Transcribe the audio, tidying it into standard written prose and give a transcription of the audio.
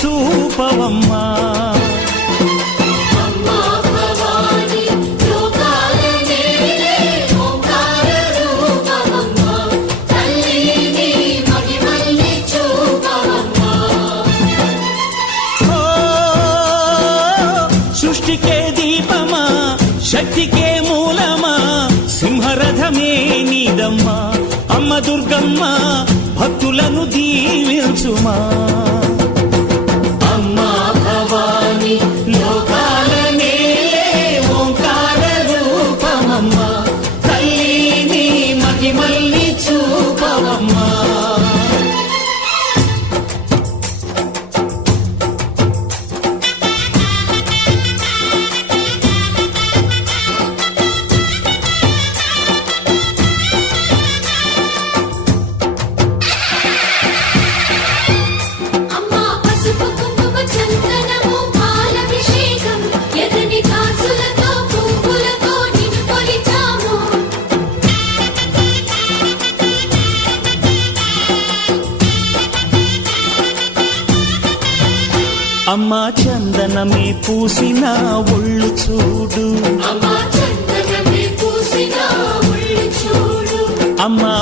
చూపవమ్మా. సృష్టికే దీపమా, శక్తికే మూలమా, సింహరథమే నీదమ్మా. అమ్మ దుర్గమ్మ భక్తులను దీవించుమా. అమ్మా భవాని లోకాల నేలే ఓంకార రూపమమ్మా. తల్లిని మహిమల్ని చూపవమ్మా. అమ్మా చందనమే పూసిన ఒళ్ళు చూడు, అమ్మా